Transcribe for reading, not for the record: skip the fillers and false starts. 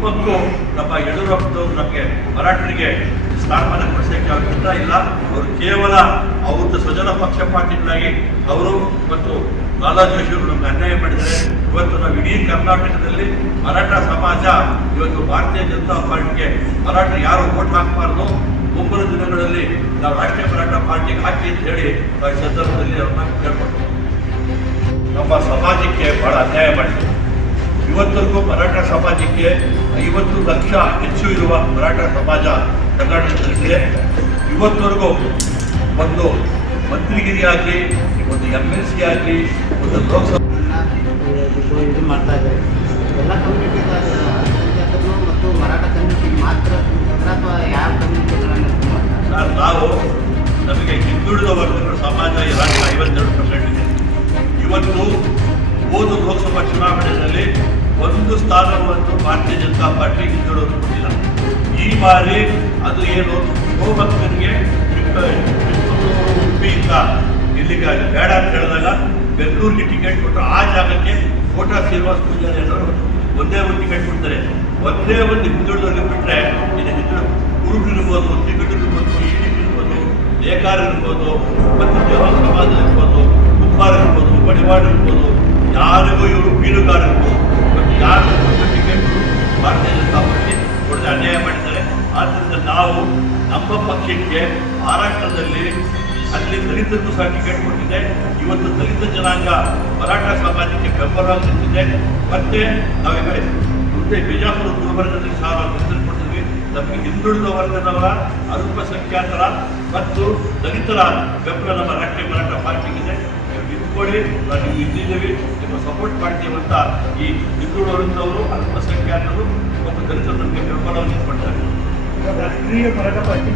ನಿಮ್ಮಕ್ಕೂ ನಮ್ಮ ಯಡಿಯೂರಪ್ಪನವರು ನಮಗೆ ಮರಾಠರಿಗೆ ಸ್ಥಾನಮಾನ ಕೊಡಿಸೋಕ್ಕೆ ಅವ್ರಿಗೆ ಇಷ್ಟ ಇಲ್ಲ. ಅವರು ಕೇವಲ ಅವ್ರದ್ದು ಸ್ವಜನ ಪಕ್ಷಪಾತಿಗಳಾಗಿ ಅವರು ಮತ್ತು ಲಾಲಾ ಜೋಶಿಯವರು ನಮ್ಗೆ ಅನ್ಯಾಯ ಮಾಡಿದರೆ ಇವತ್ತು ನಾವು ಇಡೀ ಕರ್ನಾಟಕದಲ್ಲಿ ಮರಾಠ ಸಮಾಜ ಇವತ್ತು ಭಾರತೀಯ ಜನತಾ ಪಾರ್ಟಿಗೆ ಮರಾಠ ಯಾರು ವೋಟ್ ಹಾಕಬಾರ್ದು, ಮುಂಬರುವ ದಿನಗಳಲ್ಲಿ ನಾವು ರಾಷ್ಟ್ರೀಯ ಮರಾಠ ಪಾರ್ಟಿಗೆ ಹಾಕಿ ಅಂತ ಹೇಳಿ ನಾವು ಈ ಸಂದರ್ಭದಲ್ಲಿ ಅವ್ರನ್ನ ಕೇಳ್ಕೊಳ್ತೀವಿ. ನಮ್ಮ ಸಮಾಜಕ್ಕೆ ಬಹಳ ಅನ್ಯಾಯ ಮಾಡಿದೆ. ಇವತ್ತರೆಗೂ ಮರಾಠ ಸಮಾಜಕ್ಕೆ 50 ಲಕ್ಷ ಹೆಚ್ಚು ಇರುವ ಮರಾಠ ಸಮಾಜ ಕರ್ನಾಟಕದಲ್ಲಿದೆ. ಇವತ್ತವರೆಗೂ ಒಂದು ಮಂತ್ರಿಗಿರಿ ಆಗಲಿ, ಒಂದು MLC ಆಗಲಿ, ಒಂದು ಲೋಕಸಭಾ ಇದು ಮಾಡ್ತಾ ಇದ್ದಾರೆ. ಎಲ್ಲ ಕಮ್ಯುನಿಟಿ ಮತ್ತು ಮರಾಠ ಕಮ್ಯುನಿಟಿ ಮಾತ್ರ ಅಥವಾ ಯಾವ ಕಮ್ಯುನಿಟಿಗಳನ್ನು ಮಾಡ್ತಾರೆ? ನಾವು ನಮಗೆ ಹಿಂದುಳಿದ ವರ್ಗಗಳ ಸಮಾಜ ಈ ರಾಷ್ಟ್ರ 52% ಇದೆ. ಇವತ್ತು ಹೋದ ಲೋಕಸಭಾ ಚುನಾವಣೆಯಲ್ಲಿ ಒಂದು ಸ್ಥಾನವನ್ನು ಭಾರತೀಯ ಜನತಾ ಪಾರ್ಟಿ ಹಿಂದುಳಿದು ಕೊಟ್ಟಿಲ್ಲ. ಈ ಬಾರಿ ಅದು ಏನು ಗೋಭಕ್ತರಿಗೆ ಉಡುಪಿಯಿಂದ ಇಲ್ಲಿಗೆ ಬೇಡ ಅಂತ ಹೇಳಿದಾಗ ಬೆಂಗಳೂರಿಗೆ ಟಿಕೆಟ್ ಕೊಟ್ಟು ಆ ಜಾಗಕ್ಕೆ ಕೋಟಾ ಶ್ರೀನಿವಾಸ ಪೂಜಾರಿ ಅನ್ನೋರು ಒಂದೇ ಒಂದು ಟಿಕೆಟ್ ಕೊಡ್ತಾರೆ. ಒಂದೇ ಒಂದು ಹಿಂದುಳಿದವ್ರಿಗೆ ಬಿಟ್ಟರೆ ಇದು ಹಿಂದುಳಿದ ಕುರುಬರಿರ್ಬೋದು, ತಿಗಡಿರ್ಬೋದು, ಈಡಿಗಿರ್ಬೋದು, ನೇಕಾರ ಇರ್ಬೋದು, ಮತ್ತು ದೇವಾಲ ಸಮಾಜ ಇರ್ಬೋದು, ಕುಂಬಾರ ಇರ್ಬೋದು, ಬಡಿವಾಡ ಇರ್ಬೋದು, ಯಾರಿಗೂ ಇವರು ಮೀನುಗಾರ ಇರ್ಬೋದು, ಮತ್ತು ಯಾರಿಗೂ ಒಂದು ಟಿಕೆಟ್ ಭಾರತೀಯ ಜನತಾ ಪಾರ್ಟಿ ಕೊಡದೆ ಅನ್ಯಾಯ ಮಾಡಿದ್ದಾರೆ. ಆದ್ದರಿಂದ ನಾವು ನಮ್ಮ ಪಕ್ಷಕ್ಕೆ ಮಹಾರಾಷ್ಟ್ರದಲ್ಲಿ ಅಲ್ಲಿ ದಲಿತರಿಗೂ ಸಹ ಟಿಕೆಟ್ ಕೊಟ್ಟಿದೆ. ಇವತ್ತು ದಲಿತ ಜನಾಂಗ ಮರಾಠ ಸಮಾಜಕ್ಕೆ ಬೆಂಬಲವಾಗಿ ನಿಂತಿದೆ. ಮತ್ತೆ ನಾವೀಗ ಮುಂದೆ ಬಿಜಾಪುರ ಗುಲ್ಬರ್ಗದಲ್ಲಿ ಸಹ ನಾವು ಹೆಸರು ಕೊಟ್ಟಿದ್ವಿ. ನಮಗೆ ಹಿಂದುಳಿದ ವರ್ಗದವರ, ಅಲ್ಪಸಂಖ್ಯಾತರ ಮತ್ತು ದಲಿತರ ಬೆಂಬಲ ನಮ್ಮ ರಾಷ್ಟ್ರೀಯ ಮರಾಠ ಪಾರ್ಟಿಗಿದೆ. ನೀವು ನಿಂತ್ಕೊಳ್ಳಿ, ನಾವು ಇದ್ದೀವಿ, ನಿಮ್ಮ ಸಪೋರ್ಟ್ ಮಾಡ್ತೀವಿ ಅಂತ ಈ ಹಿಂದುಳಿದ ವರ್ಗದವರು, ಅಲ್ಪಸಂಖ್ಯಾತರು ಮತ್ತು ದಲಿತರು ನಮಗೆ ಬೆಂಬಲವಾಗಿ ನಿಂತ್ಕೊಳ್ತಾರೆ. ರಾಷ್ಟ್ರೀಯ ಮರಾಠ ಪಾರ್ಟಿ